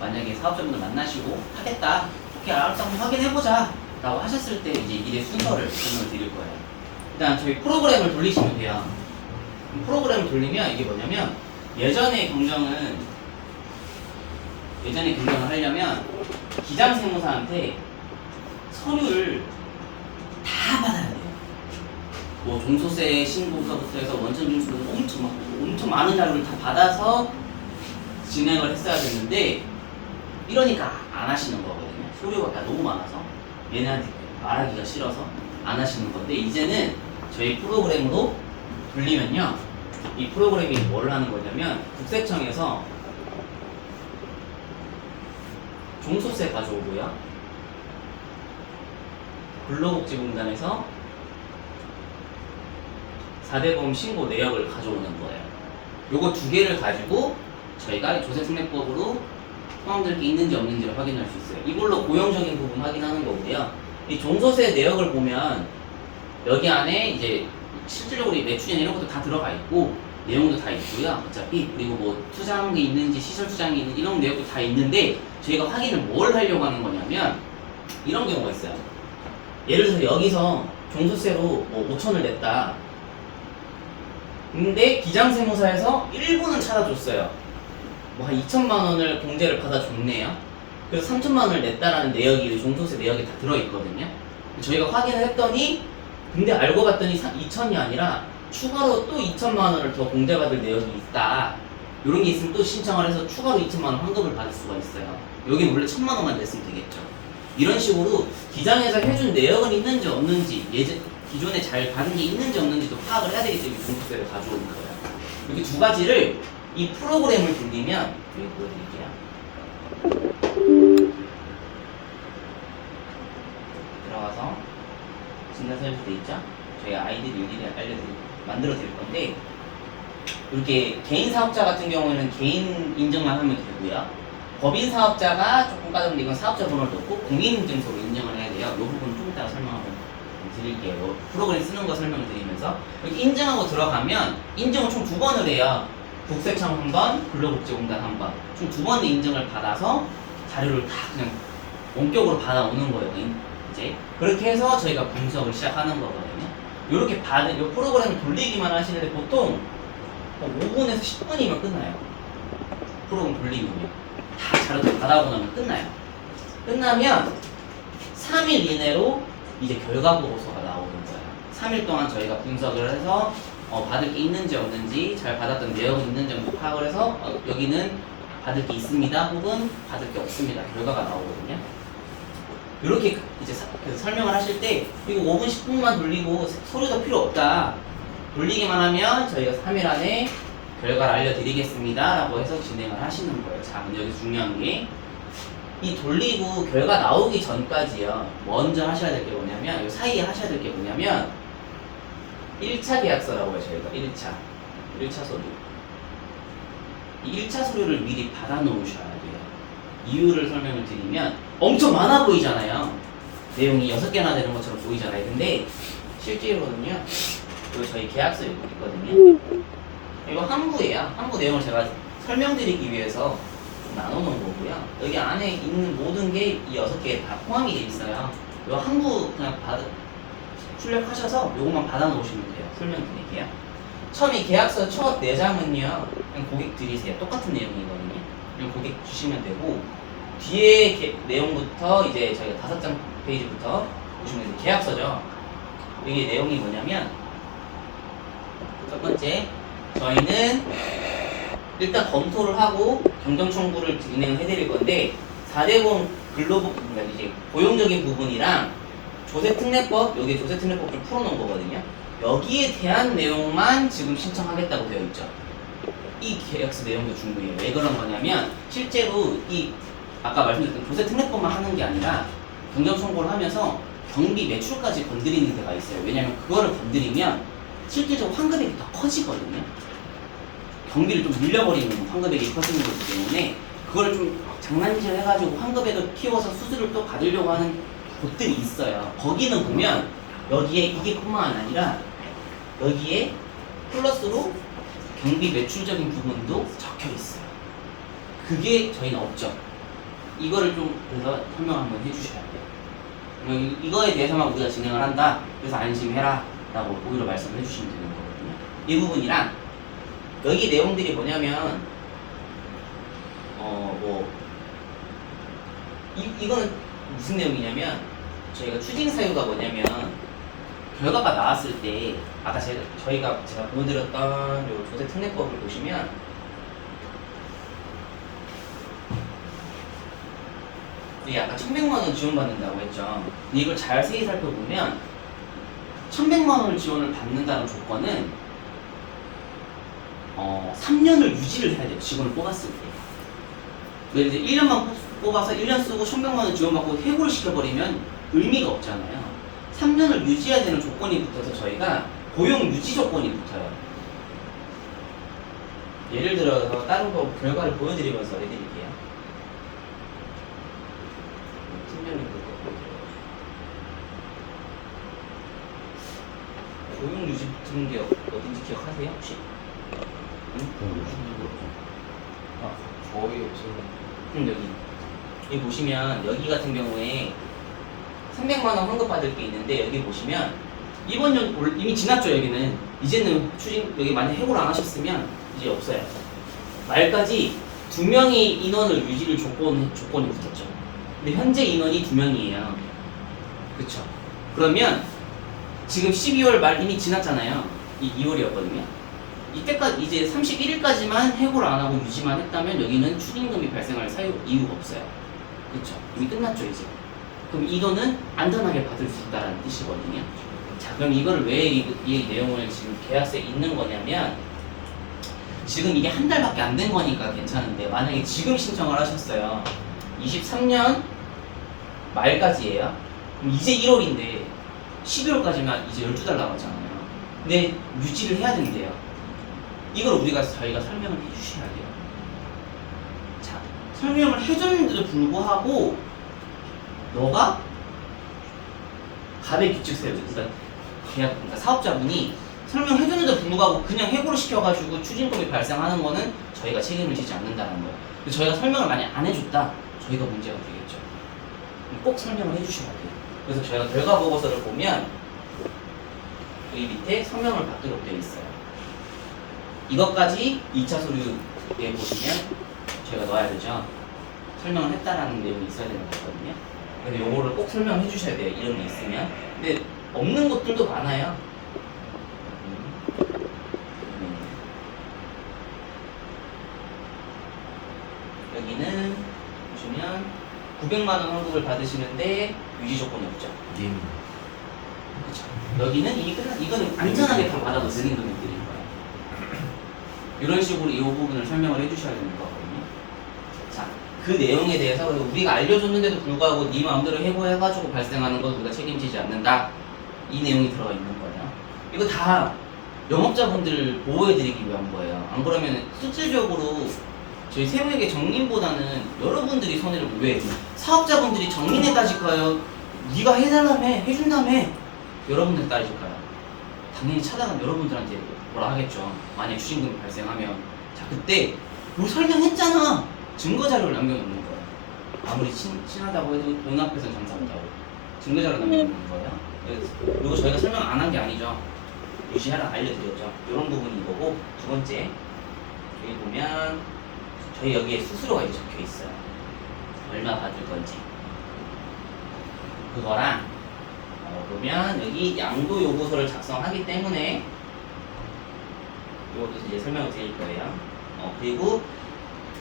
만약에 사업자분들 만나시고 하겠다, 오케이 알았다, 한번 확인해보자 라고 하셨을 때 이제 일의 순서를 설명을 드릴 거예요. 일단 저희 프로그램을 돌리시면 돼요. 프로그램을 돌리면 이게 뭐냐면 예전에 경정을 하려면 기장세무사한테 서류를 다 받아야 돼요. 뭐 종소세 신고서부터 해서 원천징수부터 엄청 많은 자료를 다 받아서 진행을 했어야 됐는데 이러니까 안 하시는 거거든요. 서류가 너무 많아서 얘네한테 말하기가 싫어서 안 하시는 건데, 이제는 저희 프로그램으로 돌리면요, 이 프로그램이 뭘 하는 거냐면 국세청에서 종소세 가져오고요, 근로복지공단에서 4대 보험 신고 내역을 가져오는 거예요. 요거 두 개를 가지고 저희가 조세특례법으로 포함될 게 있는지 없는지를 확인할 수 있어요. 이걸로 고용적인 부분 확인하는 거고요. 이 종소세 내역을 보면 여기 안에 이제 실질적으로 매출이나 이런 것도 다 들어가 있고 내용도 다 있고요. 어차피 그리고 뭐 투자한 게 있는지 시설 투자한 게 있는지 이런 내역도 다 있는데, 저희가 확인을 뭘 하려고 하는 거냐면 이런 경우가 있어요. 예를 들어서 여기서 종소세로 뭐 5천을 냈다. 근데 기장세무사에서 일부는 찾아줬어요. 뭐 한 2천만 원을 공제를 받아줬네요. 그래서 3천만 원을 냈다라는 내역이 종소세 내역에 다 들어있거든요. 저희가 확인을 했더니 근데 알고 봤더니 2천이 아니라 추가로 또 2천만 원을 더 공제받을 내역이 있다. 이런 게 있으면 또 신청을 해서 추가로 2천만 원 환급을 받을 수가 있어요. 여기는 원래 1천만 원만 냈으면 되겠죠. 이런 식으로 기장에서 해준 내역은 있는지 없는지, 기존에 잘 받은 게 있는지 없는지도 파악을 해야 되기 때문에 종소세를 가져오는 거예요. 이렇게 두 가지를 이 프로그램을 돌리면, 여기 보여드릴게요. 들어가서 진단서에서 돼 있죠? 저희가 아이디를 일일이 만들어 드릴 건데, 이렇게 개인 사업자 같은 경우에는 개인 인증만 하면 되고요. 법인 사업자가 조금 까다로운데 이건 사업자 번호를 넣고 공인인증서로 인증을 해야 돼요. 이 부분 좀 이따가 설명을 드릴게요. 프로그램 쓰는 거 설명을 드리면서 이렇게 인증하고 들어가면 인증을 총 2번을 해요. 국세청 1번, 근로복지공단 1번, 총 2번의 인증을 받아서 자료를 다 그냥 원격으로 받아오는 거예요. 이제 그렇게 해서 저희가 분석을 시작하는 거거든요. 이렇게 받은 이 프로그램을 돌리기만 하시는데 보통 5분에서 10분이면 끝나요. 프로그램 돌리면요. 다 자료 받아오고 나면 끝나요. 끝나면 3일 이내로 이제 결과 보고서가 나오는 거예요. 3일 동안 저희가 분석을 해서 받을 게 있는지 없는지, 잘 받았던 내용이 있는지 없는지 파악을 해서 여기는 받을 게 있습니다 혹은 받을 게 없습니다 결과가 나오거든요. 이렇게 이제 설명을 하실 때 이거 5분 10분만 돌리고 서류도 필요 없다, 돌리기만 하면 저희가 3일 안에 결과를 알려드리겠습니다 라고 해서 진행을 하시는 거예요. 자, 근데 여기 중요한 게 이 돌리고 결과 나오기 전까지요, 먼저 하셔야 될 게 뭐냐면, 이 사이에 하셔야 될 게 뭐냐면 1차 계약서라고 해요. 저희가 1차 서류, 이 1차 서류를 미리 받아 놓으셔야 돼요. 이유를 설명을 드리면 엄청 많아 보이잖아요. 내용이 6개나 되는 것처럼 보이잖아요. 근데 실제로는요, 그리고 저희 계약서 여기 있거든요. 이거 항부예요. 항부 내용을 제가 설명드리기 위해서 나눠 놓은 거고요. 여기 안에 있는 모든 게 이 6개에 다 포함이 돼 있어요. 이 항부 그냥 출력하셔서 요것만 받아 놓으시면 돼요. 설명드릴게요. 처음 이 계약서 첫 4장은요, 그냥 고객 드리세요. 똑같은 내용이거든요. 그냥 고객 주시면 되고, 뒤에 내용부터 이제 저희가 5장 페이지부터 보시면 이제 계약서죠. 이게 내용이 뭐냐면, 첫 번째, 저희는 일단 검토를 하고 경정 청구를 진행을 해드릴 건데, 4대 보험 그러니까 이제 고용적인 부분이랑 조세특례법, 여기 조세특례법 좀 풀어놓은 거거든요. 여기에 대한 내용만 지금 신청하겠다고 되어 있죠. 이 계약서 내용도 중요해요. 왜 그런 거냐면, 실제로 이 아까 말씀드렸던 조세특례법만 하는 게 아니라 경정 청구를 하면서 경비 매출까지 건드리는 데가 있어요. 왜냐면 그거를 건드리면 실질적으로 환급액이 더 커지거든요. 경비를 좀 밀려버리는 환급액이 커지는 거기 때문에 그걸 좀 장난질 해가지고 환급액을 키워서 수수료를 또 받으려고 하는 곳들이 있어요. 거기는 보면 여기에 이게 뿐만 아니라 여기에 플러스로 경비 매출적인 부분도 적혀 있어요. 그게 저희는 없죠. 이거를 좀 그래서 설명 한번 해주셔야 돼요. 이거에 대해서만 우리가 진행을 한다. 그래서 안심해라 라고 오히려 말씀을 해주시면 되는 거거든요. 이 부분이랑 여기 내용들이 뭐냐면 이거는 무슨 내용이냐면 저희가 추징 사유가 뭐냐면 결과가 나왔을 때 아까 저희가 보여드렸던 요 조세 특례법을 보시면 이게 아까 1,100만 원 지원받는다고 했죠. 근데 이걸 자세히 살펴보면 1,100만 원을 지원을 받는다는 조건은 3년을 유지를 해야 돼요. 직원을 뽑았을 때. 예를 들어 1년만 뽑아서 1년 쓰고 1,100만 원 지원받고 해고를 시켜버리면 의미가 없잖아요. 3년을 유지해야 되는 조건이 붙어서 저희가 고용 유지 조건이 붙어요. 예를 들어서 다른 거 결과를 보여드리면서 해드릴게요. 팀장님 고용 유지 붙은 게 어딘지 기억하세요 혹시? 응? 거의 없어요. 여기 보시면 여기 같은 경우에 300만 원 환급받을 게 있는데 여기 보시면 이번 년 이미 지났죠. 여기는 이제는 추진 여기 만약 해고를 안 하셨으면 이제 없어요. 말까지 2명의 인원을 유지를 조건이 붙었죠. 근데 현재 인원이 2명이에요. 그쵸? 그러면 지금 12월 말 이미 지났잖아요. 이 2월이었거든요. 이때까지 이제 31일까지만 해고를 안 하고 유지만 했다면 여기는 추징금이 발생할 이유가 없어요. 그쵸? 이미 끝났죠 이제. 그럼 이 돈은 안전하게 받을 수 있다는 뜻이거든요. 자, 그럼 이거를 왜 이 내용을 지금 계약서에 있는 거냐면 지금 이게 한 달밖에 안 된 거니까 괜찮은데 만약에 지금 신청을 하셨어요. 23년 말까지예요. 그럼 이제 1월인데 12월까지만 이제 12달 남았잖아요. 근데 유지를 해야 된대요. 이걸 저희가 설명을 해주셔야 돼요. 자, 설명을 해줬는데도 불구하고 너가 가배 규칙 세우죠. 그러니까 사업자분이 설명해줬는데도 불구하고 그냥 해고를 시켜가지고 추징금이 발생하는 거는 저희가 책임을 지지 않는다는 거예요. 근데 저희가 설명을 많이 안 해줬다. 저희가 문제가 되겠죠. 꼭 설명을 해주셔야 돼요. 그래서 저희가 결과 보고서를 보면 여기 밑에 서명을 받도록 되어 있어요. 이것까지 2차 서류에 보시면 저희가 넣어야 되죠. 설명을 했다라는 내용이 있어야 되는 거거든요. 그래서 요거를 꼭 설명해 주셔야 돼요. 이런 게 있으면. 근데 없는 것들도 많아요. 여기는 보시면 900만 원 환급을 받으시는데 유지 조건이 없죠. 그렇죠. 여기는 이미 이거는 안전하게 다 받아도 되는 금액들인 거예요. 이런 식으로 이 부분을 설명을 해주셔야 되는 거거든요. 자, 그 내용에 대해서 우리가 알려줬는데도 불구하고 네 마음대로 해고해가지고 발생하는 건 우리가 책임지지 않는다. 이 내용이 들어가 있는 거예요. 이거 다 영업자분들 보호해드리기 위한 거예요. 안 그러면 실질적으로 저희 세무회계 정리보다는 여러분들이 손해를 왜 사업자분들이 정리해 따질까요? 네가 해달라며 해준다며 여러분들 따질까요? 당연히 찾아가면 여러분들한테 뭐라 하겠죠. 만약 추징금이 발생하면 자 그때 뭐 설명했잖아. 증거 자료를 남겨놓는 거예요. 아무리 친하다고 해도 돈 앞에서 장사한다고 증거 자료 남겨놓는 거예요. 그리고 저희가 설명 안 한 게 아니죠. 유시하라 알려드렸죠. 이런 부분이 이거고 두 번째 여기 보면 저희 여기에 수수료가 이제 적혀 있어요. 얼마 받을 건지 그거랑 보면 여기 양도 요구서를 작성하기 때문에 이것도 이제 설명을 드릴 거예요. 그리고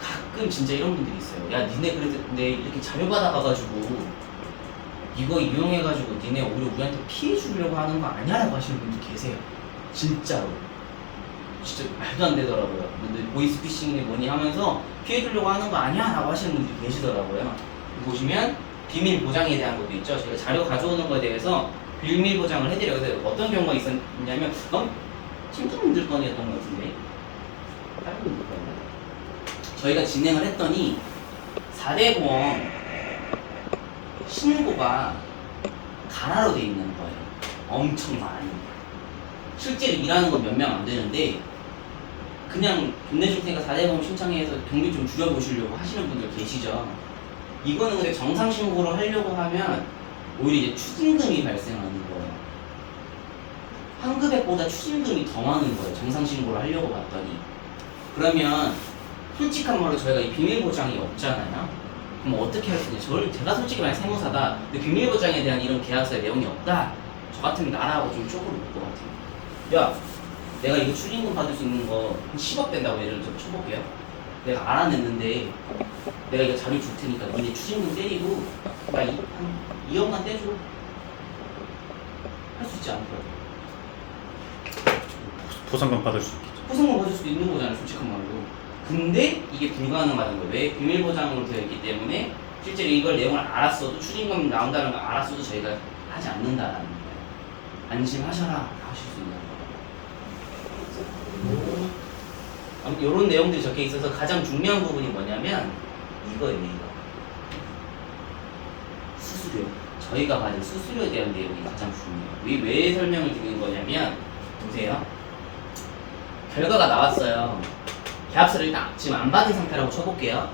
가끔 진짜 이런 분들이 있어요. 야 니네 그래도 내 이렇게 자료 받아가가지고 이거 이용해가지고 니네 오히려 우리한테 피해 주려고 하는 거 아니야? 라고 하시는 분들 계세요. 진짜로. 진짜 말도 안 되더라고요. 근데 보이스피싱이니 뭐니 하면서 피해 주려고 하는 거 아니야? 라고 하시는 분들이 계시더라고요. 보시면 비밀 보장에 대한 것도 있죠. 제가 자료 가져오는 거에 대해서 비밀 보장을 해드려요. 그래서 어떤 경우가 있었냐면 팀장님들 건이었던 것 같은데 다른 분들 건가요? 저희가 진행을 했더니 4대 보험 신고가 가나로 돼 있는 거예요. 엄청 많이. 실제로 일하는 건 몇 명 안 되는데 그냥 돈 내줄 테니까 4대 보험 신청해서 경비 좀 줄여보시려고 하시는 분들 계시죠. 이거는 근데 정상 신고를 하려고 하면 오히려 이제 추징금이 발생하는 거예요. 환급액보다 추징금이 더 많은 거예요. 정상 신고를 하려고 봤더니. 그러면 솔직한 말로 저희가 이 비밀 보장이 없잖아요. 그럼 어떻게 할 수 있냐? 제가 솔직히 만약 세무사다. 근데 비밀 보장에 대한 이런 계약서에 내용이 없다. 저 같으면 나라하고 좀 쪽으로 볼 것 같아요. 야, 내가 이거 추징금 받을 수 있는 거 한 10억 된다고 예를 들어 쳐볼게요. 내가 알아냈는데 내가 이거 자료 줄 테니까 니네 추징금 때리고 한 2억만 떼줘. 할 수 있지 않을까요? 보상금 받을 수 있겠죠. 포상금 받을 수도 있는 거잖아요, 솔직한 말로. 근데 이게 불가능하다는 거예요. 왜? 비밀 보장으로 되어 있기 때문에 실제로 이걸 내용을 알았어도 추징금 나온다는 걸 알았어도 저희가 하지 않는다라는 거예요. 안심하셔라 하실 수 있는 거예요. 아무튼 이런 내용들이 적혀 있어서 가장 중요한 부분이 뭐냐면 이거예요. 이거. 수수료. 저희가 받은 수수료에 대한 내용이 가장 중요해요. 왜 설명을 드리는 거냐면 보세요. 결과가 나왔어요. 계약서를 일단 지금 안 받은 상태라고 쳐볼게요.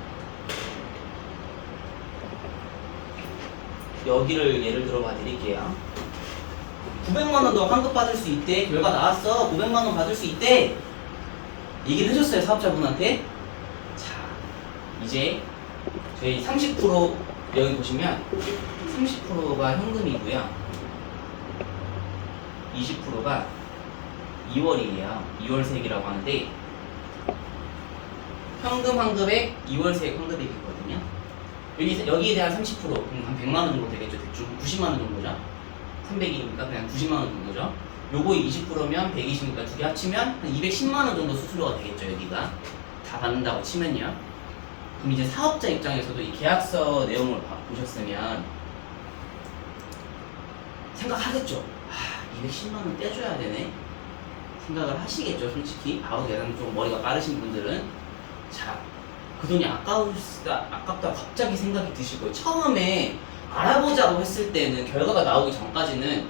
여기를 예를 들어 봐드릴게요. 900만 원 더 환급 받을 수 있대. 결과 나왔어. 900만 원 받을 수 있대. 얘기를 해줬어요, 사업자분한테. 자, 이제 저희 30% 여기 보시면 30%가 현금이고요. 20%가 2월이에요. 2월세액이라고 하는데 현금 환급액 2월세액 환급액이거든요. 여기에 대한 30% 그럼 한 100만 원 정도 되겠죠. 대충 90만 원 정도죠. 300이니까 그냥 90만 원 정도죠. 요거 20%면 120이니까 두 개 합치면 한 210만 원 정도 수수료가 되겠죠. 여기가 다 받는다고 치면요. 그럼 이제 사업자 입장에서도 이 계약서 내용을 보셨으면 생각하겠죠. 210만 원 떼줘야 되네. 생각을 하시겠죠. 솔직히 바로 계산 좀 머리가 빠르신 분들은. 자, 그 돈이 아깝다 갑자기 생각이 드실 거예요. 처음에 알아보자고 했을 때는 결과가 나오기 전까지는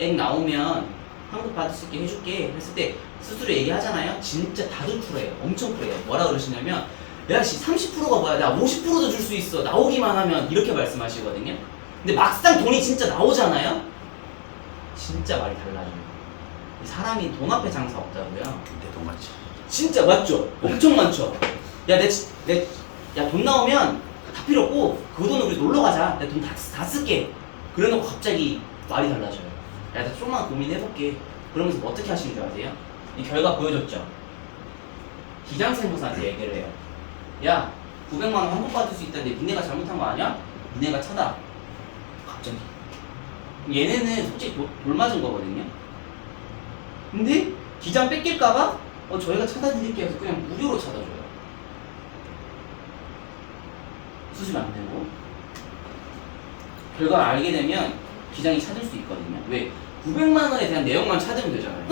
액 나오면 환급 받을 수 있게 해줄게 했을 때 수수료 얘기하잖아요. 진짜 다들 쿨해요. 엄청 쿨해요. 뭐라 그러시냐면 야씨 30%가 뭐야? 나 50%도 줄 수 있어. 나오기만 하면 이렇게 말씀하시거든요. 근데 막상 돈이 진짜 나오잖아요. 진짜 말이 달라져요. 사람이 돈 앞에 장사 없다고요. 내 돈 맞지. 진짜 맞죠? 엄청 많죠? 야, 돈 나오면 다 필요 없고, 그 돈은 우리 놀러 가자. 내 돈 다 쓸게. 그래 놓고 갑자기 말이 달라져요. 야, 나 좀만 고민해볼게. 그러면서 뭐 어떻게 하시는 줄 아세요? 이 결과 보여줬죠? 기장세무사한테 얘기를 해요. 야, 900만 원 환급받을 수 있다는데 니네가 잘못한 거 아니야? 니네가 차다. 갑자기. 얘네는 솔직히 돌 맞은 거거든요? 근데 기장 뺏길까봐 저희가 찾아드릴게요 해서 그냥 무료로 찾아줘요. 수수료 안 내고. 결과를 알게 되면 기장이 찾을 수 있거든요. 왜? 900만 원에 대한 내용만 찾으면 되잖아요.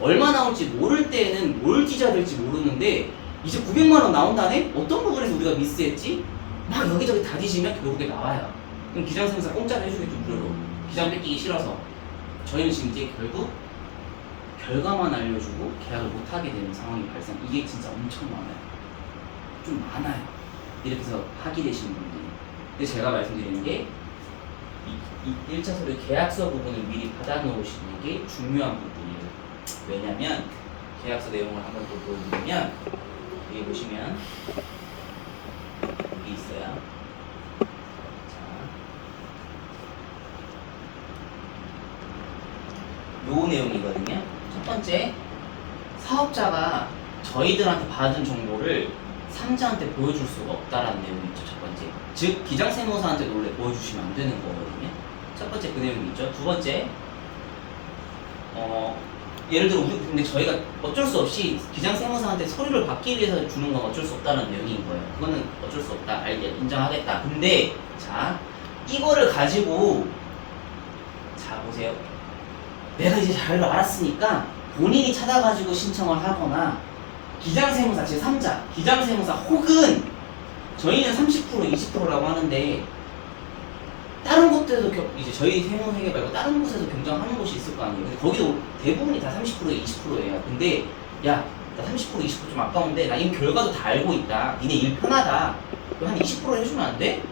얼마 나올지 모를 때는 뭘 뒤져야 될지 모르는데 이제 900만 원 나온다네? 어떤 부분에서 우리가 미스했지? 막 여기저기 다 뒤지면 결국에 나와요. 그럼 기장세무사 공짜로 해주겠죠, 무료로. 기장 뺏기기 싫어서. 저희는 지금 이제 결국 결과만 알려주고 계약을 못하게 되는 상황이 발생. 이게 진짜 엄청 많아요. 좀 많아요. 이렇게 해서 파기되시는 분들이. 근데 제가 말씀드리는 게 이 1차 서류 계약서 부분을 미리 받아놓으시는 게 중요한 부분이에요. 왜냐면 계약서 내용을 한번 또 보여드리면 여기 보시면 여기 있어요. 요 내용이거든요. 첫 번째, 사업자가 저희들한테 받은 정보를 삼자한테 보여줄 수가 없다라는 내용이 있죠. 첫 번째, 즉 기장세무사한테도 원래 보여주시면 안 되는 거거든요. 첫 번째 그 내용이 있죠. 두 번째, 예를 들어 근데 저희가 어쩔 수 없이 기장세무사한테 서류를 받기 위해서 주는 건 어쩔 수 없다는 내용인 거예요. 그거는 어쩔 수 없다. 인정하겠다. 근데 자, 이거를 가지고 자 보세요. 내가 이제 잘 알았으니까 본인이 찾아가지고 신청을 하거나 기장세무사 제3자 기장세무사 혹은 저희는 30% 20%라고 하는데 다른 곳에도 이제 저희 세무회계 말고 다른 곳에서 경쟁하는 곳이 있을 거 아니에요. 근데 거기도 대부분이 다 30% 20%예요. 근데 야, 나 30% 20%좀 아까운데 나 이미 결과도 다 알고 있다. 니네 일 편하다. 한 20% 해주면 안 돼?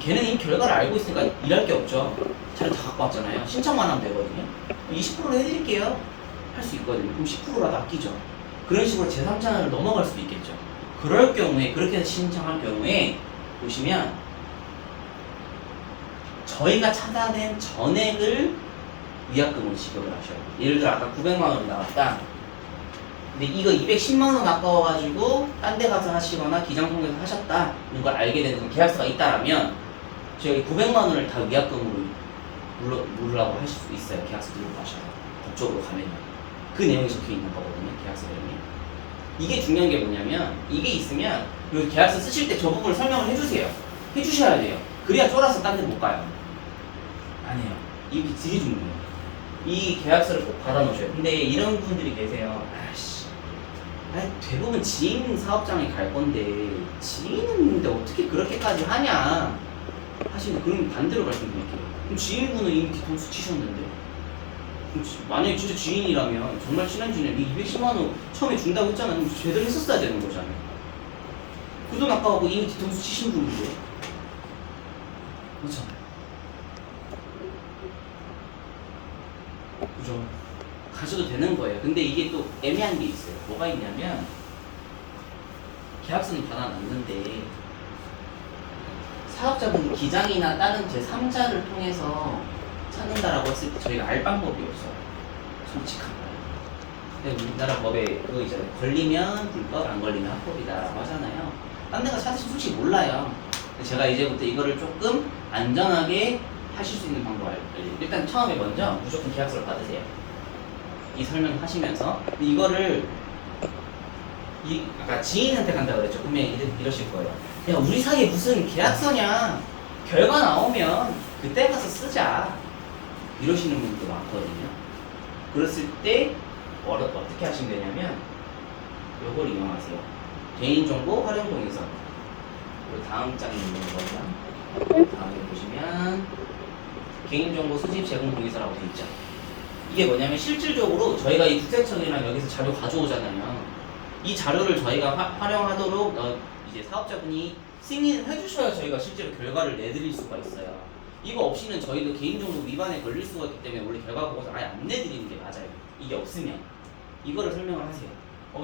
걔는 이미 결과를 알고 있으니까 일할 게 없죠. 자료 다 갖고 왔잖아요. 신청만 하면 되거든요. 20%로 해드릴게요. 할 수 있거든요. 그럼 10%라도 아끼죠. 그런 식으로 제3자를 넘어갈 수도 있겠죠. 그럴 경우에 그렇게 신청할 경우에 보시면 저희가 찾아낸 전액을 위약금으로 지급을 하셔야 돼요. 예를 들어 아까 900만 원이 나왔다. 근데 이거 210만 원 아까워가지고 딴 데 가서 하시거나 기장통에서 하셨다 이런 걸 알게 되는 계약서가 있다라면 저희 900만 원을 다 위약금으로 물으라고 하실 수 있어요. 계약서 들고 가셔서 법적으로 가면요. 그 내용이 적혀 있는 거거든요. 계약서 내용이. 이게 중요한 게 뭐냐면 이게 있으면 그 계약서 쓰실 때 저 부분을 설명을 해주세요. 해주셔야 돼요. 그래야 쫄아서 딴 데 못 가요. 아니에요. 이게 되게 중요해요. 이 계약서를 꼭 받아 놓으셔요. 근데 이런 분들이 계세요. 대부분 지인 사업장에 갈 건데 지인인데 어떻게 그렇게까지 하냐 하시는 그런 반대로 말씀드릴게요. 그럼 지인분은 이미 뒤통수 치셨는데 만약에 진짜 지인이라면 정말 친한 지인이 210만 원 처음에 준다고 했잖아요. 그럼 제대로 했었어야 되는 거잖아요. 그 돈 아까워고 이미 뒤통수 치신 분인데 그렇죠. 그죠. 가셔도 되는 거예요. 근데 이게 또 애매한 게 있어요. 뭐가 있냐면 계약서는 받아놨는데 사업자분 기장이나 다른 제3자를 통해서 찾는다라고 했을 때 저희가 알 방법이 없어요. 솔직한 거예요. 근데 우리나라 법에 그거 있잖아요. 걸리면 불법, 안 걸리면 합법이다라고 하잖아요. 딴 데가 찾으시면 솔직히 몰라요. 제가 이제부터 이거를 조금 안전하게 하실 수 있는 방법을 알려드릴게요. 일단 처음에 먼저 무조건 계약서를 받으세요. 이 설명하시면서 이거를 아까 지인한테 간다고 그랬죠. 분명히 이러실 거예요. 야 우리 사이에 무슨 계약서냐. 결과 나오면 그때 가서 쓰자. 이러시는 분들도 많거든요. 그랬을 때 어떻게 하시면 되냐면 요걸 이용하세요. 개인정보 활용동의서. 다음 장에 있는 거죠. 다음에 보시면 개인정보 수집 제공 동의서라고 되어 있죠. 이게 뭐냐면 실질적으로 저희가 이 국세청이랑 여기서 자료 가져오잖아요. 이 자료를 저희가 활용하도록 이제 사업자분이 승인을 해주셔야 저희가 실제로 결과를 내드릴 수가 있어요. 이거 없이는 저희도 개인정보 위반에 걸릴 수가 있기 때문에 원래 결과 보고서 아예 안 내드리는 게 맞아요. 이게 없으면 이거를 설명을 하세요.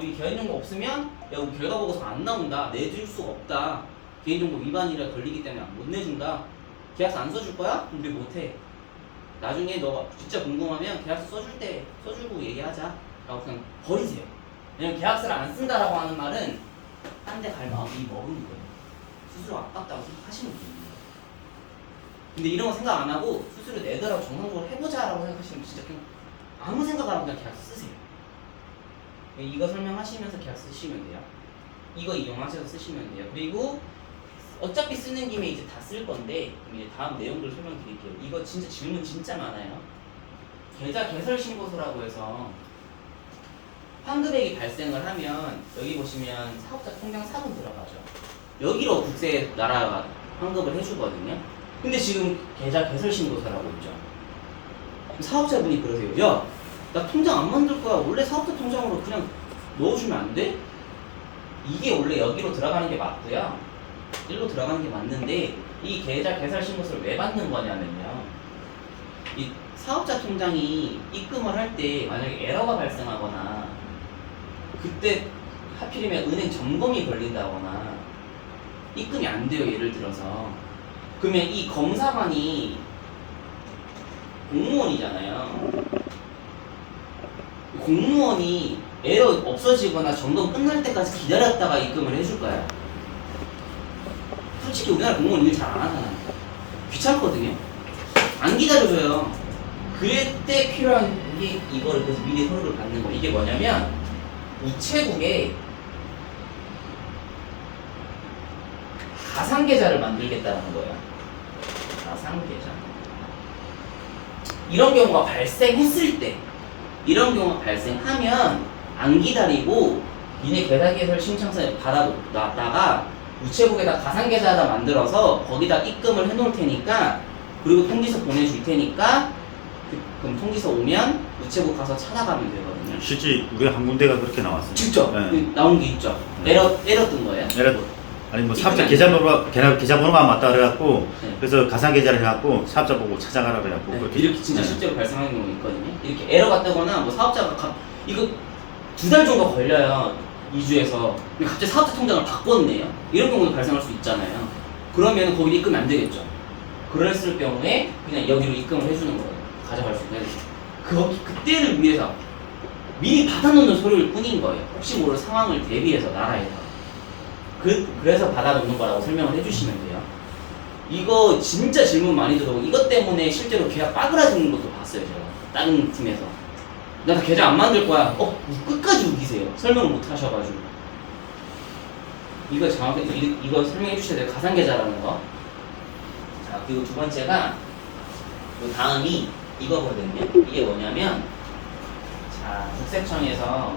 이 개인정보 없으면 야 우리 결과 보고서 안 나온다. 내줄 수가 없다. 개인정보 위반이라 걸리기 때문에 못 내준다. 계약서 안 써줄 거야? 우리 못해. 나중에 너가 진짜 궁금하면 계약서 써줄 때 써주고 얘기하자 라고 그냥 버리세요. 왜냐면 계약서를 안 쓴다라고 하는 말은 딴 데 갈 마음이 먹은 거예요. 스스로 아깝다고 생각하시는 분이에요. 근데 이런 거 생각 안 하고 스스로 내더라고 정상적으로 해보자 라고 생각하시면 진짜 그냥 아무 생각 안 하고 그냥 계약서 쓰세요. 이거 설명하시면서 계약서 쓰시면 돼요. 이거 이용하셔서 쓰시면 돼요. 그리고 어차피 쓰는 김에 이제 다 쓸 건데 이제 다음 내용들 설명드릴게요. 이거 진짜 질문 진짜 많아요. 계좌 개설 신고서라고 해서 환급액이 발생을 하면 여기 보시면 사업자 통장 사본 들어가죠. 여기로 국세 나라가 환급을 해주거든요. 근데 지금 계좌 개설 신고서라고 있죠. 사업자분이 그러세요. 야, 나 통장 안 만들 거야. 원래 사업자 통장으로 그냥 넣어주면 안 돼? 이게 원래 여기로 들어가는 게 맞고요. 일로 들어가는 게 맞는데 이 계좌 개설 신고서를 왜 받는 거냐면요. 이 사업자 통장이 입금을 할 때 만약에 에러가 발생하거나 그때 하필이면 은행 점검이 걸린다거나 입금이 안 돼요. 예를 들어서 그러면 이 검사관이 공무원이잖아요. 공무원이 에러 없어지거나 점검 끝날 때까지 기다렸다가 입금을 해줄 거예요. 솔직히 우리나라 공무원 일 잘 안 하잖아요. 귀찮거든요. 안 기다려줘요. 그때 필요한 게 이거를 그래서 미리 서류를 받는 거. 이게 뭐냐면 우체국에 가상계좌를 만들겠다는 거예요. 가상계좌. 이런 경우가 발생했을 때, 이런 경우가 발생하면 안 기다리고 니네 계좌개설 신청서에 받아놨다가 우체국에다 가상계좌 만들어서 거기다 입금을 해놓을 테니까 그리고 통지서 보내줄 테니까 그럼 통지서 오면 우체국 가서 찾아가면 되거든요. 실제 우리 한 군데가 그렇게 나왔어요. 직접 네. 나온 게 있죠. 네. 에러 뜬 거예요? 에러 아니 뭐 사업자 이거는- 계좌번호가 맞다 그래갖고 네. 그래서 가상 계좌를 해갖고 사업자 보고 찾아가라 그래갖고 네, 그렇게 이렇게 진짜 네. 실제로 발생하는 경우가 있거든요. 이렇게 에러가 뜨거나 뭐 사업자가 이거 2달 정도 걸려요. 2주에서. 근데 갑자기 사업자 통장을 바꿨네요. 이런 경우도 발생할 수 있잖아요. 그러면 거기 입금이 안 되겠죠. 그랬을 경우에 그냥 여기로 입금을 해주는 거예요. 가져갈 수 있는. 그때를 위해서 미리 받아놓는 서류일 뿐인 거예요. 혹시 모를 상황을 대비해서 나라에서. 그래서 받아놓는 거라고 설명을 해주시면 돼요. 이거 진짜 질문 많이 들어오고 이것 때문에 실제로 계약 빠그라지는 것도 봤어요. 제가 다른 팀에서 나 다 계좌 안 만들 거야. 끝까지 우기세요. 설명을 못 하셔가지고. 이거 정확히 이거 설명해 주셔야 돼요. 가상 계좌라는 거. 자, 그리고 두 번째가 그 다음이 이거거든요. 이게 뭐냐면 자, 국세청에서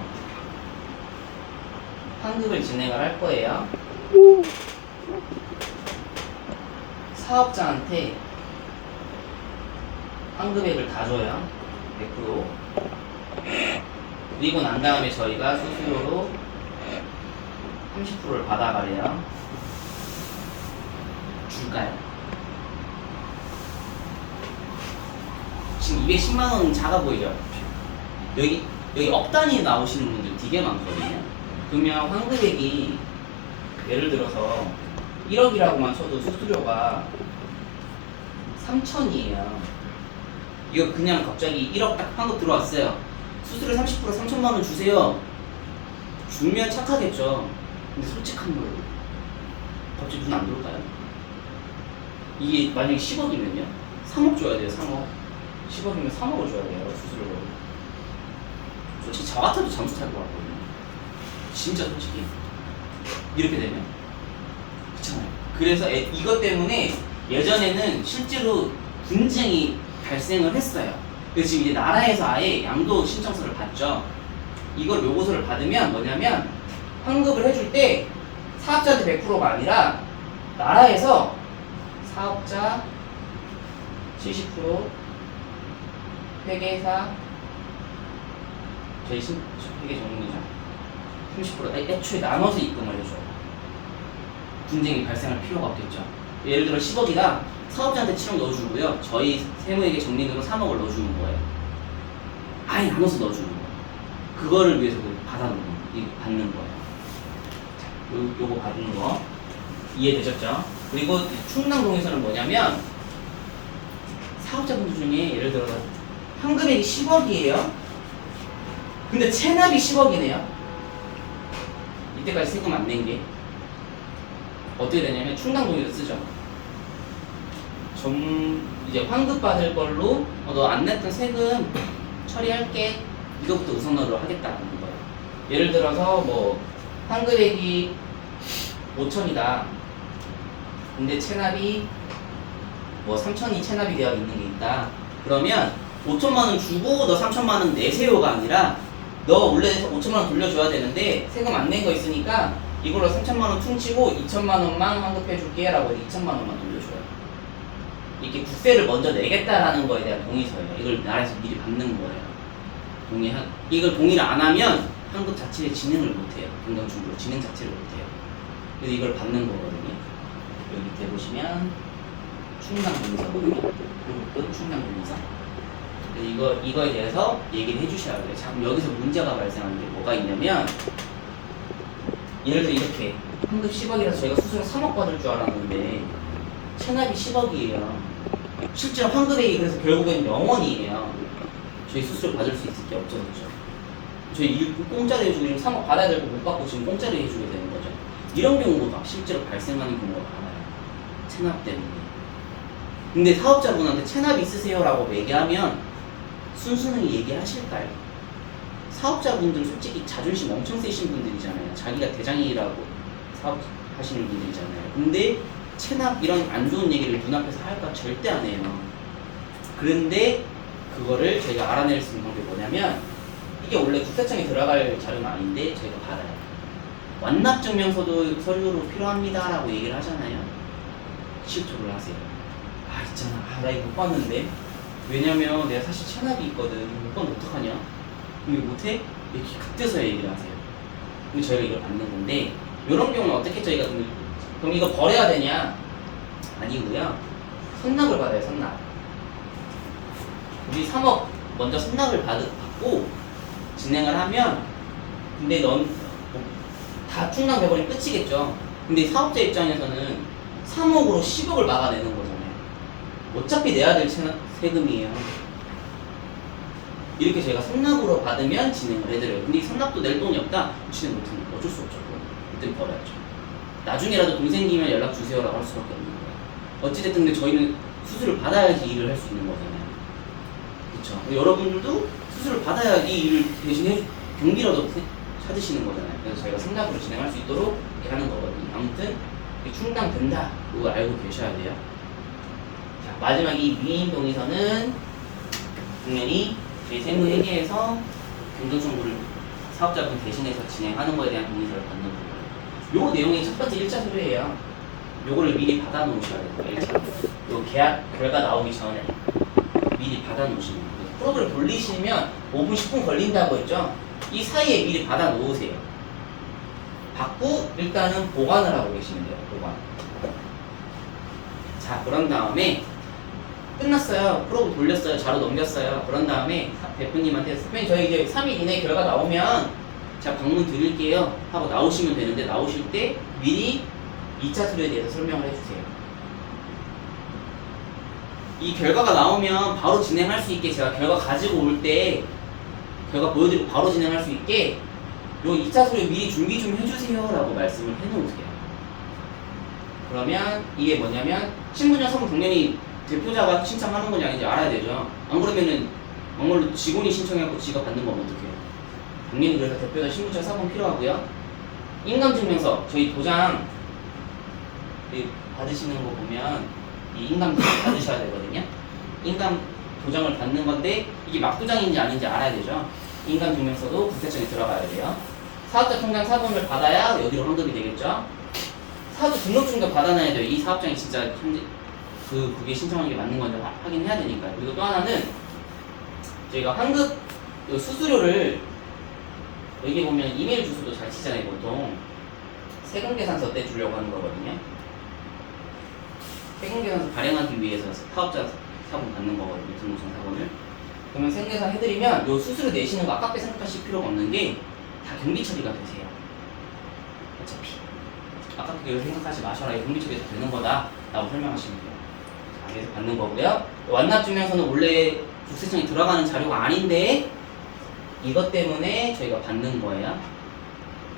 환급을 진행을 할 거예요. 사업자한테 환급액을 다 줘요. 100%. 그리고 난 다음에 저희가 수수료로 30%를 받아가래요. 줄까요? 지금 210만 원 작아 보이죠? 여기 억 단위 나오시는 분들 되게 많거든요. 그러면 환급액이 예를 들어서 1억이라고만 쳐도 수수료가 3천이에요. 이거 그냥 갑자기 1억 딱 환급 들어왔어요. 수수료 30% 3천만 원 주세요. 주면 착하겠죠. 근데 솔직한 걸로 갑자기 눈 안 돌까요? 이게 만약에 10억이면요? 3억 줘야 돼요. 3억. 10억이면 3억을 줘야 돼요. 수수료로. 솔직히 저 같아도 잠수 탈 것 같거든요. 진짜 솔직히. 이렇게 되면. 그렇잖아요. 그래서 이것 때문에 예전에는 실제로 분쟁이 발생을 했어요. 그래서 지금 이제 나라에서 아예 양도 신청서를 받죠. 이걸 요구서를 받으면 뭐냐면 환급을 해줄 때 사업자한테 100%가 아니라 나라에서 사업자 70%, 회계사 저희 회계 전문이죠. 30% 애초에 나눠서 입금을 해줘요. 분쟁이 발생할 필요가 없겠죠. 예를 들어 10억이다. 사업자한테 7억 넣어주고요. 저희 세무회계 정리금으로 3억을 넣어주는 거예요. 아예 나눠서 넣어주는 거예요. 그거를 위해서 받는 거예요. 요거 받는 거 이해되셨죠? 그리고 충당동에서는 뭐냐면 사업자분들 중에 예를 들어 환급액이 10억이에요. 근데 체납이 10억이네요. 이때까지 세금 안 낸 게 어떻게 되냐면 충당동의를 쓰죠. 이제 환급 받을 걸로 너 안 냈던 세금 처리할게. 이것부터 우선으로 하겠다는 거예요. 예를 들어서 뭐 환급액이 5천이다. 근데 체납이 뭐 3천이 체납이 되어 있는 게 있다. 그러면 5천만 원 주고 너 3천만 원 내세요가 아니라 너 원래 5천만 원 돌려줘야 되는데 세금 안 낸 거 있으니까 이걸로 3천만 원 퉁치고 2천만 원만 환급해줄게 라고 해서 2천만 원만 돌려줘요. 이렇게 국세를 먼저 내겠다라는 거에 대한 동의서예요. 이걸 나라에서 미리 받는 거예요. 이걸 동의를 안 하면 환급 자체를 진행을 못해요. 공정중으로 진행 자체를 못해요. 그래서 이걸 받는 거거든요. 여기 밑에 보시면 충당동의서거든요. 그리고 충당동의서. 이거에 대해서 얘기를 해주셔야 돼요. 자, 그럼 여기서 문제가 발생하는 게 뭐가 있냐면 예를 들어 이렇게 환급 10억이라서 저희가 수수료 3억 받을 줄 알았는데 체납이 10억이에요. 실제로 환급액이 그래서 결국엔 0원이에요. 저희 수수료 받을 수 있을 게 없어졌죠. 저희 일부 공짜로 해주고 지금 3억 받아야 되고 못 받고 지금 공짜로 해주게 되는 거죠. 이런 경우가 실제로 발생하는 경우가 많아요. 체납 때문에. 근데 사업자분한테 체납 있으세요? 라고 얘기하면 순순히 얘기하실까요? 사업자분들은 솔직히 자존심 엄청 세신 분들이잖아요. 자기가 대장이라고 사업하시는 분들이잖아요. 근데 체납 이런 안 좋은 얘기를 눈앞에서 할까? 절대 안 해요. 그런데 그거를 저희가 알아낼 수 있는 방법이 뭐냐면 이게 원래 국세청에 들어갈 자료는 아닌데 저희가 받아요. 완납증명서도 서류로 필요합니다 라고 얘기를 하잖아요. 실토를 하세요. 있잖아. 나 이거 못 봤는데 왜냐면 내가 사실 체납이 있거든. 그건 어떡하냐? 그럼 이거 못해? 이렇게 그때서야 얘기를 하세요. 그럼 저희가 이걸 받는 건데 이런 경우는 어떻게 저희가 그럼 이거 버려야 되냐? 아니고요. 선납을 받아요. 선납. 우리 3억 먼저 선납을 받고 진행을 하면 근데 넌 다 충당돼버리면 끝이겠죠. 근데 사업자 입장에서는 3억으로 10억을 막아내는 거잖아요. 어차피 내야 될 세금이에요. 이렇게 저희가 선납으로 받으면 진행을 해드려요. 근데 이 선납도 낼 돈이 없다? 진행 못하면 어쩔 수 없죠. 그때 벌어야죠. 나중에라도 돈 생기면 연락 주세요라고 할 수밖에 없는 거예요. 어찌됐든 근데 저희는 수술을 받아야지 일을 할 수 있는 거잖아요. 그렇죠. 여러분들도 수술을 받아야지 일을 대신에 경비라도 찾으시는 거잖아요. 그래서 저희가 선납으로 진행할 수 있도록 이렇게 하는 거거든요. 아무튼 이게 충당된다. 그거 알고 계셔야 돼요. 자, 마지막 이 위임 동의서는 당연히 저희 세무회계에서 경정청구를 사업자분 대신해서 진행하는 거에 대한 동의서를 받는 거예요. 요 내용이 첫 번째 1차 서류예요. 요거를 미리 받아 놓으셔야 돼요. 1차. 요 계약 결과 나오기 전에 미리 받아 놓으시면 돼요. 프로그램 돌리시면 5분 10분 걸린다고 했죠. 이 사이에 미리 받아 놓으세요. 받고 일단은 보관을 하고 계시면 돼요. 보관. 자, 그런 다음에 끝났어요. 프로그램 돌렸어요. 자료 넘겼어요. 그런 다음에 대표님한테 대표님 저희 이제 3일 이내에 결과 나오면 제가 방문 드릴게요 하고 나오시면 되는데 나오실 때 미리 2차 서류에 대해서 설명을 해주세요. 이 결과가 나오면 바로 진행할 수 있게 제가 결과 가지고 올 때 결과 보여드리고 바로 진행할 수 있게 요 2차 서류 미리 준비 좀 해주세요 라고 말씀을 해놓으세요. 그러면 이게 뭐냐면 신분증 서면 당연히 대표자가 신청하는 건지 아닌지 알아야 되죠. 안 그러면은 막말로 직원이 신청해갖고 지가 받는 거면 어떡해요. 당연히 그래서 대표자 신분증 사본 필요하고요. 인감증명서 저희 도장 받으시는 거 보면 이 인감증명 받으셔야 되거든요. 인감 도장을 받는 건데 이게 막도장인지 아닌지 알아야 되죠. 인감증명서도 국세청에 들어가야 돼요. 사업자 통장 사본을 받아야 여기로 환급이 되겠죠. 사업자 등록증도 받아놔야 돼요. 이 사업장이 진짜 현재 그게 신청하는 게 맞는 건지 확인해야 되니까요. 그리고 또 하나는 저희가 환급 수수료를 여기 보면 이메일 주소도 잘 치잖아요. 보통 세금 계산서 때 주려고 하는 거거든요. 세금 계산서 발행하기 위해서 사업자 사본 받는 거거든요. 등록증 사본을. 그러면 세금 계산 해드리면 요 수수료 내시는 거 아깝게 생각하실 필요가 없는 게 다 경비 처리가 되세요. 어차피 아깝게 생각하지 마셔라. 경비 처리가 되는 거다 라고 설명하시면 돼요. 자, 그래서 받는 거고요. 완납증명서는 원래 국세청에 들어가는 자료가 아닌데 이것 때문에 저희가 받는 거예요.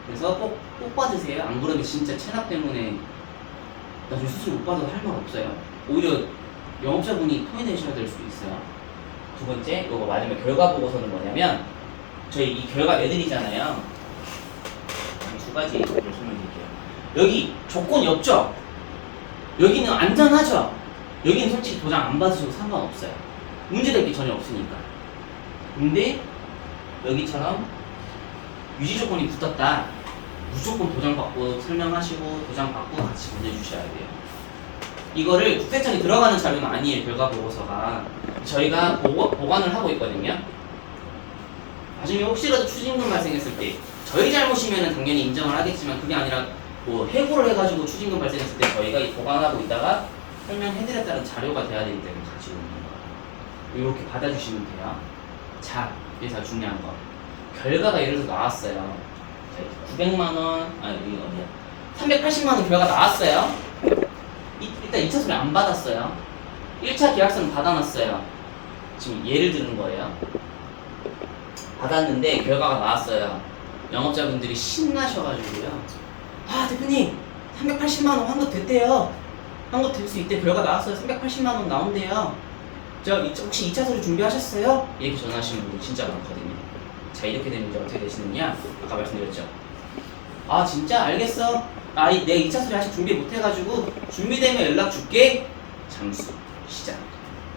그래서 꼭 받으세요. 안 그러면 진짜 체납 때문에 나중에 수술 못 받아도 할 말 없어요. 오히려 영업자분이 토해내셔야 될 수도 있어요. 두 번째, 요거 마지막 결과 보고서는 뭐냐면 저희 이 결과 내드리잖아요. 두 가지 를 설명드릴게요. 여기 조건이 없죠? 여기는 안전하죠? 여기는 솔직히 도장 안 받으셔도 상관없어요. 문제될 게 전혀 없으니까. 근데 여기처럼 유지 조건이 붙었다. 무조건 도장 받고 설명하시고 도장 받고 같이 보내주셔야 돼요. 이거를 국세청에 들어가는 자료는 아니에요. 결과 보고서가 저희가 보관을 하고 있거든요. 나중에 혹시라도 추징금 발생했을 때 저희 잘못이면 당연히 인정을 하겠지만 그게 아니라 뭐 해고를 해가지고 추징금 발생했을 때 저희가 이 보관하고 있다가 설명해드렸다는 자료가 돼야 되기 때문에 가지고 있는 거예요. 이렇게 받아주시면 돼요. 자, 여기서 중요한 거. 결과가 예를 들어서 나왔어요. 900만원, 아니 여기 어디야? 380만원 결과 나왔어요. 일단 2차 서류 안 받았어요. 1차 계약서는 받아놨어요. 지금 예를 드는 거예요. 받았는데 결과가 나왔어요. 영업자분들이 신나셔가지고요. 아 대표님 380만원 환급 됐대요. 환급 될 수 있대. 결과 나왔어요. 380만원 나온대요. 혹시 2차 서류 준비하셨어요? 이렇게 전화하시는 분이 진짜 많거든요. 자, 이렇게 되면 이제 어떻게 되시느냐? 아까 말씀드렸죠. 아 진짜 알겠어. 내가 2차 서류 아직 준비 못해가지고 준비되면 연락 줄게. 잠수 시작.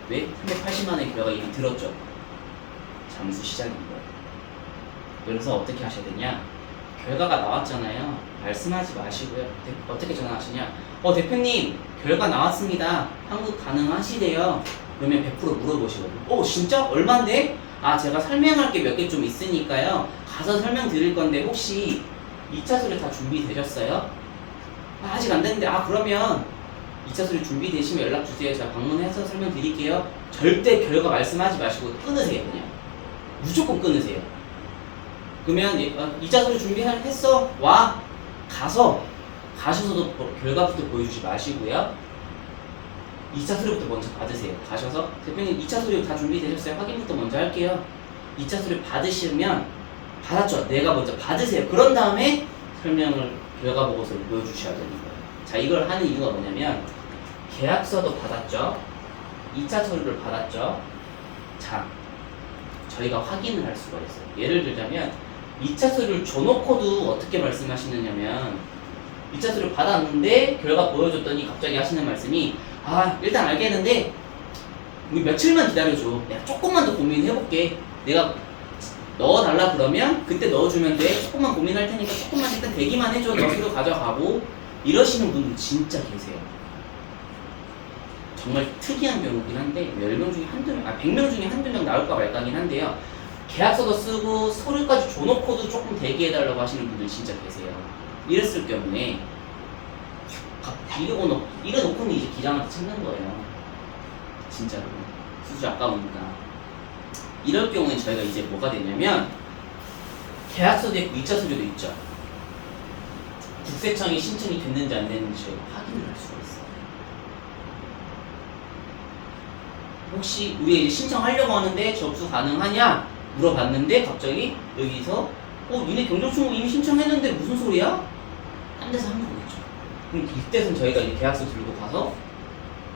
왜? 380만원의 결과가 이미 들었죠. 잠수 시작인 거예요. 그래서 어떻게 하셔야 되냐? 결과가 나왔잖아요. 말씀하지 마시고요. 어떻게 전화하시냐? 대표님 결과 나왔습니다. 환급 가능하시대요. 그러면 100% 물어보시거든요. 진짜? 얼만데? 제가 설명할 게 몇 개 좀 있으니까요. 가서 설명드릴 건데 혹시 2차 수료 다 준비되셨어요? 아직 안 됐는데 그러면 2차 수료 준비되시면 연락 주세요. 제가 방문해서 설명드릴게요. 절대 결과 말씀하지 마시고 끊으세요. 그냥 무조건 끊으세요. 그러면 2차 수료 준비했어? 와 가셔서도 결과부터 보여주지 마시고요. 2차 수료부터 먼저 받으세요. 가셔서 대표님 2차 수료 다 준비되셨어요? 확인부터 먼저 할게요. 2차 수료 받으시면 받았죠. 내가 먼저 받으세요. 그런 다음에 설명을 결과 보고서를 보여주셔야 되는 거예요. 자, 이걸 하는 이유가 뭐냐면 계약서도 받았죠. 2차 서류를 받았죠. 자, 저희가 확인을 할 수가 있어요. 예를 들자면 2차 서류를 줘놓고도 어떻게 말씀하시느냐면 2차 서류 받았는데 결과 보여줬더니 갑자기 하시는 말씀이 일단 알겠는데 우리 며칠만 기다려줘. 내가 조금만 더 고민해볼게. 내가 넣어달라 그러면 그때 넣어주면 돼. 조금만 고민할 테니까 조금만 일단 대기만 해줘. 너 서류 가져가고 이러시는 분들 진짜 계세요. 정말 특이한 경우긴 한데 10명 중에 한두 명, 100명 중에 한두 명 나올까 말까긴 한데요. 계약서도 쓰고 서류까지 줘놓고도 조금 대기해달라고 하시는 분들 진짜 계세요. 이랬을 경우에 이래놓고는 이제 기장한테 찾는 거예요. 진짜로 수수 아까우니까. 이럴 경우에 저희가 이제 뭐가 되냐면 계약서도 있고 2차 서류도 있죠. 국세청이 신청이 됐는지 안 됐는지 저희가 확인을 할 수가 있어요. 혹시 우리가 이제 신청하려고 하는데 접수 가능하냐 물어봤는데 갑자기 여기서 니네 경조충 이미 신청했는데 무슨 소리야? 딴 데서 하는 거겠죠. 그럼 이때는 저희가 이제 계약서 들고 가서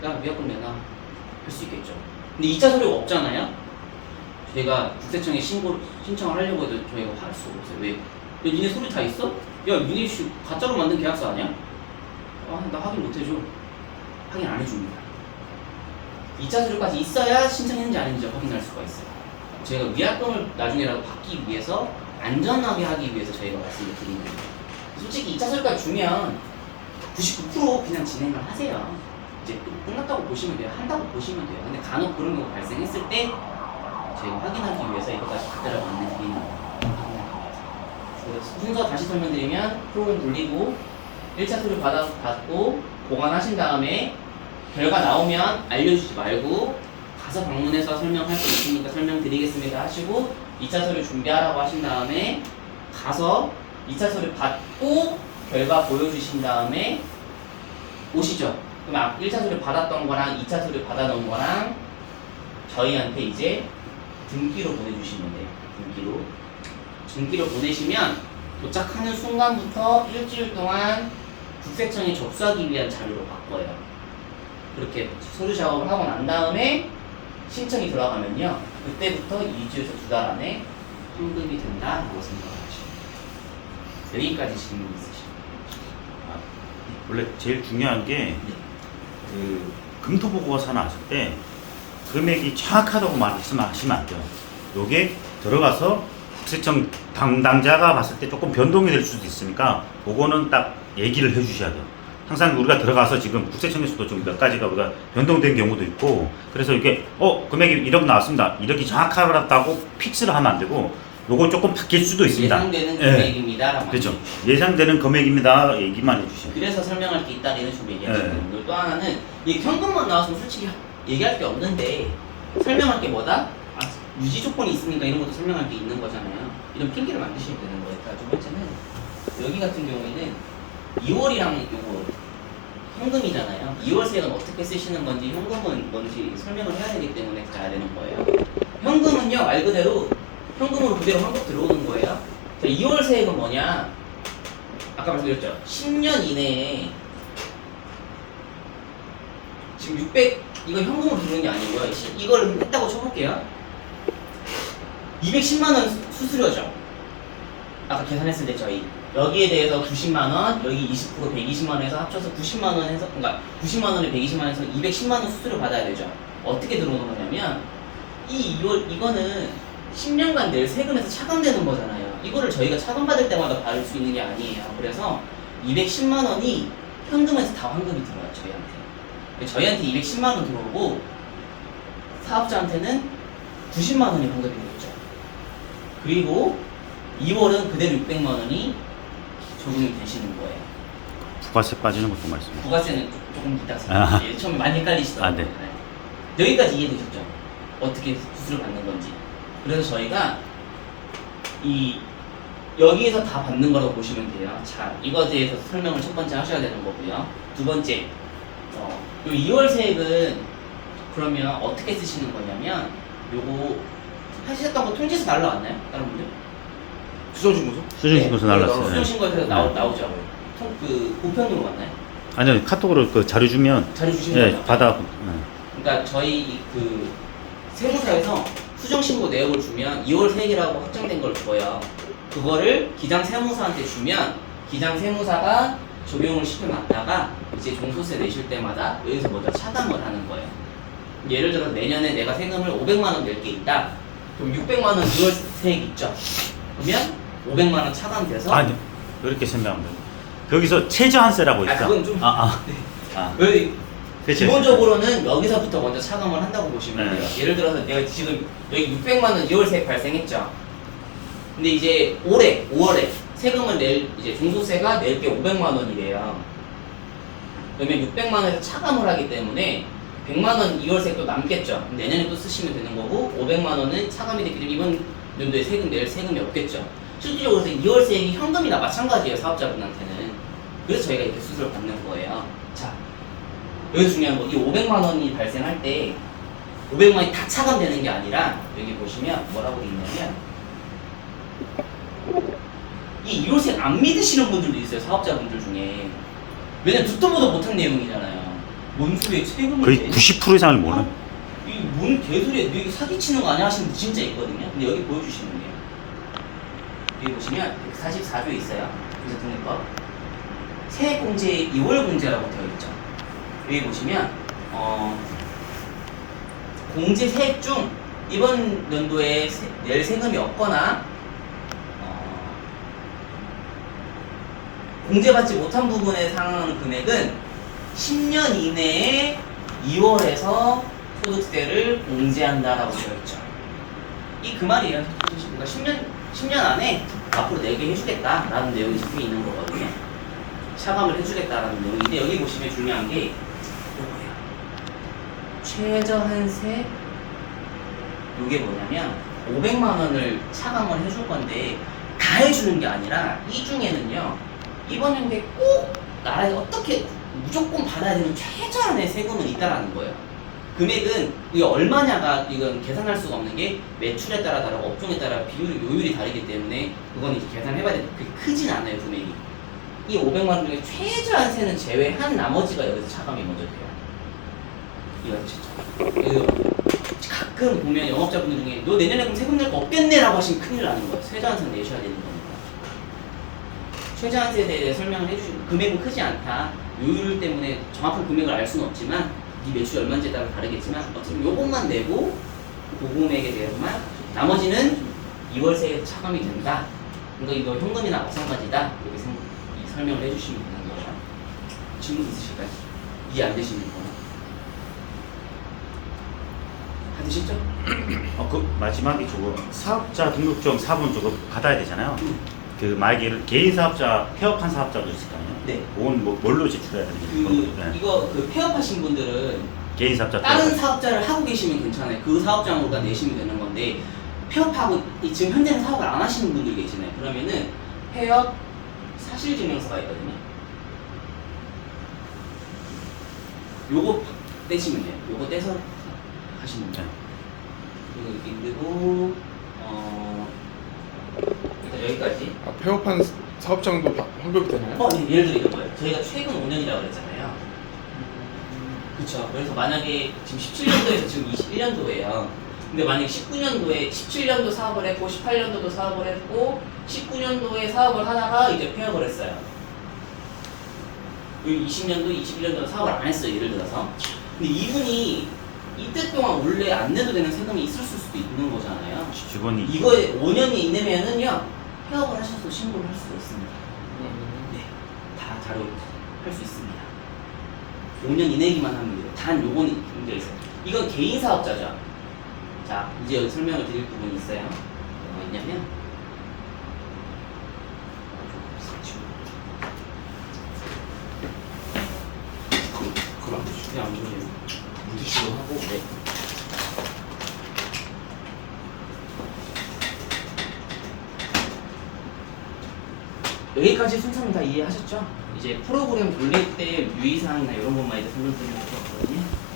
야 위약금 내놔 할 수 있겠죠. 근데 2차 서류가 없잖아요. 저희가 국세청에 신청을 하려고 해도 저희가 할 수가 없어요. 왜? 야 니네 서류 다 있어? 야 니네 가짜로 만든 계약서 아니야? 나 확인 못 해줘. 확인 안 해줍니다. 2차 서류까지 있어야 신청했는지 아닌지 확인할 수가 있어요. 저희가 위약금을 나중에라도 받기 위해서 안전하게 하기 위해서 저희가 말씀을 드리는 거예요. 솔직히 2차 서류까지 주면 99% 그냥 진행을 하세요. 이제 끝났다고 보시면 돼요. 한다고 보시면 돼요. 근데 간혹 그런 경우가 발생했을 때 저희가 확인하기 위해서 이것까지 그대로 안내드리는 거예요. 순서 다시 설명드리면 프로그램 돌리고 1차 서류 받고 보관하신 다음에 결과 나오면 알려주지 말고 가서 방문해서 설명할 수 있으니까 설명드리겠습니다 하시고 2차 서류 준비하라고 하신 다음에 가서 2차 서류 받고 결과 보여주신 다음에 오시죠. 그럼 1차 서류 받았던 거랑 2차 서류 받아놓은 거랑 저희한테 이제 등기로 보내주시면 돼요. 등기로 보내시면 도착하는 순간부터 일주일 동안 국세청에 접수하기 위한 자료로 바꿔요. 그렇게 서류 작업을 하고 난 다음에 신청이 들어가면요. 그때부터 2주에서 2달 안에 환급이 된다고 생각하시면 돼요. 여기까지 질문 있으신가요? 원래 제일 중요한 게 금토보고서 나왔을 때 금액이 정확하다고 말씀하시면 안 돼요. 요게 들어가서 국세청 담당자가 봤을 때 조금 변동이 될 수도 있으니까 그거는 딱 얘기를 해주셔야 돼요. 항상 우리가 들어가서 지금 국세청에서도 좀 몇 가지가 우리가 변동된 경우도 있고 그래서 이게 금액이 1억 나왔습니다. 1억이 정확하다고 픽스를 하면 안 되고 요거 조금 바뀔 수도 있습니다. 예상되는 금액입니다. 그렇죠. 예상되는 금액입니다. 얘기만 해주시면. 그래서 설명할 게 있다는 식으로 얘기하시는 네. 거예요. 또 하나는 이 현금만 나왔으면 솔직히 얘기할 게 없는데 설명할 게 뭐다? 유지 조건이 있으니까 이런 것도 설명할 게 있는 거잖아요. 이런 핑계를 만드시면 되는 거예요. 두 번째는 여기 같은 경우에는 2월이랑 요거 현금이잖아요. 2월세액은 어떻게 쓰시는 건지 현금은 뭔지 설명을 해야 되기 때문에 가야 되는 거예요. 현금은요 말 그대로 현금으로 그대로 환급 들어오는 거예요. 자, 2월세액은 뭐냐? 아까 말씀드렸죠. 10년 이내에 지금 600 이거 현금으로 들어오는 게 아니고요. 이걸 했다고 쳐볼게요. 210만 원 수수료죠. 아까 계산했을 때 저희 여기에 대해서 90만 원, 여기 20% 120만 원에서 합쳐서 90만 원 해서 그러니까 90만 원에 120만 원에서 210만 원 수수료 받아야 되죠. 어떻게 들어오는 거냐면 이거는 10년간 낼 세금에서 차감되는 거잖아요. 이거를 저희가 차감받을 때마다 받을 수 있는 게 아니에요. 그래서 210만 원이 현금에서 다 환급이 들어와요, 저희한테. 저희한테 210만 원 들어오고 사업자한테는 90만 원이 환급이 되겠죠. 그리고 2월은 그대로 600만 원이 적용이 되시는 거예요. 부가세 빠지는 것도 말씀해. 부가세는 조금 이따 아. 설명드릴게요. 처음에 많이 헷갈리시더라고요. 아, 네. 여기까지 이해되셨죠? 어떻게 수수료 받는 건지. 그래서 저희가 여기에서 다 받는 거라고 보시면 돼요. 자, 이거에 대해서 설명을 첫 번째 하셔야 되는 거고요. 두 번째, 요 2월 세액은 그러면 어떻게 쓰시는 거냐면 요거 하셨던 거 통지에서 날라왔나요? 다른 분들? 수정신고서? 수정신고서 네, 날랐어요. 수정신고에서 네. 나오죠. 보편으로 왔나요? 아니요, 카톡으로 그 자료 주면 자료 주신 예, 거죠? 받아. 그러니까 저희 그 세무사에서 수정신고 내역을 주면 2월 세액이라고 확정된 걸 줘요. 그거를 기장세무사한테 주면 기장세무사가 적용을 시켜놨다가 이제 종소세 내실 때마다 여기서 먼저 차감을 하는 거예요. 예를 들어 내년에 내가 세금을 500만 원 낼 게 있다. 그럼 600만 원 2월 세액 있죠. 그러면 500만 원 차감돼서 아니요, 그렇게 생각하면 돼요. 거기서 최저한세라고 있어. 그건 좀 그렇죠. 기본적으로는 여기서부터 먼저 차감을 한다고 보시면 네. 돼요. 예를 들어서 내가 지금 여기 600만 원 2월 세액 발생했죠. 근데 이제 올해 5월에 세금을 이제 종소세가 낼 게 500만 원이래요. 그러면 600만 원에서 차감을 하기 때문에 100만 원 2월 세액도 남겠죠. 내년에 또 쓰시면 되는 거고 500만 원은 차감이 됐기 때문에 이번 연도에 낼 세금이 없겠죠. 실질적으로 2월 세액이 현금이나 마찬가지예요. 사업자분한테는. 그래서 저희가 이렇게 수수료를 받는 거예요. 자, 여기서 중요한 거, 이 500만 원이 발생할 때 500만 원이 다 차감되는 게 아니라 여기 보시면 뭐라고 돼 있냐면 이 2월세 안 믿으시는 분들도 있어요. 사업자분들 중에. 왜냐면 듣도 보도 못한 내용이잖아요. 뭔 소리에 세금을 거의 내니? 90% 이상을 모르는. 이게 뭔 개소리야. 너 이거 사기치는 거 아니야? 하시는 분 진짜 있거든요. 근데 여기 보여주시면 돼요. 여기 보시면 144조에 있어요. 국세통일법. 세액공제 2월 공제라고 되어 있죠. 여기 보시면 공제 세액 중 이번 연도에 낼 세금이 없거나 공제받지 못한 부분에 해당하는 금액은 10년 이내에 2월에서 소득세를 공제한다라고 되어 있죠. 이 그 말이에요. 그러니까 10년 안에 앞으로 내게 해주겠다라는 내용이 적혀 있는 거거든요. 차감을 해주겠다라는 내용인데 여기 보시면 중요한 게 이거예요. 최저한세 이게 뭐냐면 500만 원을 차감을 해줄 건데 다 해주는 게 아니라 이 중에는요 이번 연도에 꼭 나라에 어떻게 무조건 받아야 되는 최저한의 세금은 있다라는 거예요. 금액은 이게 얼마냐가 이건 계산할 수가 없는 게 매출에 따라 다르고 업종에 따라 요율이 다르기 때문에 그건 이제 계산해봐야 되는데 그게 크진 않아요 금액이. 이 500만 원 중에 최저한세는 제외한 나머지가 여기서 차감이 먼저 돼요. 이거 진짜 가끔 보면 영업자분들 중에 너 내년에 그럼 세금 낼 거 없겠네 라고 하시면 큰일 나는 거예요. 최저한세 내셔야 되는 겁니다. 최저한세에 대해 설명을 해주시고 금액은 크지 않다. 요율 때문에 정확한 금액을 알 수는 없지만 이 매출이 얼마인지에 따라 다르겠지만 어차피 요것만 내고 그 금액에 대해서만 나머지는 2월세에 차감이 된다. 그러니까 이거 현금이나 마찬가지다. 이렇게 이 설명을 해주시면 되는 거예요. 질문 있으실까요? 이해 안 되시는 거? 받으셨죠? 그 마지막에 저거 사업자 등록증 4번 저거 받아야 되잖아요. 그 만약에 개인 사업자 폐업한 사업자도 있을 거 아니에요. 네. 그건 뭘로 제출해야 되는지. 이거 폐업하신 분들은 개인 사업자 다른 폐업. 사업자를 하고 계시면 괜찮아요. 그 사업장으로 내시면 되는 건데 폐업하고 지금 현재는 사업을 안 하시는 분들 계시나요? 그러면은 폐업 사실증명서가 있거든요. 요거 떼시면 돼요. 요거 떼서 하시면 돼요. 그리고 일단 여기까지. 폐업한 사업장도 환급이 되나요? 네, 예를 들어 이런 거예요. 저희가 최근 5년이라고 그랬잖아요. 그렇죠. 그래서 만약에 지금 17년도에서 지금 21년도예요. 근데 만약에 19년도에 17년도 사업을 했고 18년도도 사업을 했고 19년도에 사업을 하다가 이제 폐업을 했어요. 20년도, 21년도 사업을 안 했어요. 예를 들어서. 근데 이분이 이때 동안 원래 안 내도 되는 세금이 있을 수도 있는 거잖아요. 직원이 이거에 5년이 이내면은요 폐업을 하셔서 신고를 할 수가 있습니다. 네, 다 자료 할 수 있습니다. 5년 이내기만 하면 돼요. 단 요거는 문제가 있어요. 이건 개인 사업자죠. 자, 이제 여기 설명을 드릴 부분이 있어요. 뭐가 있냐면 그거 안 되죠. 그냥 문제 물티슈로 하고 네. 여기까지 순서는 다 이해하셨죠? 이제 프로그램 돌릴 때 유의사항이나 이런 것만 이제 설명드리면 될 것 같거든요.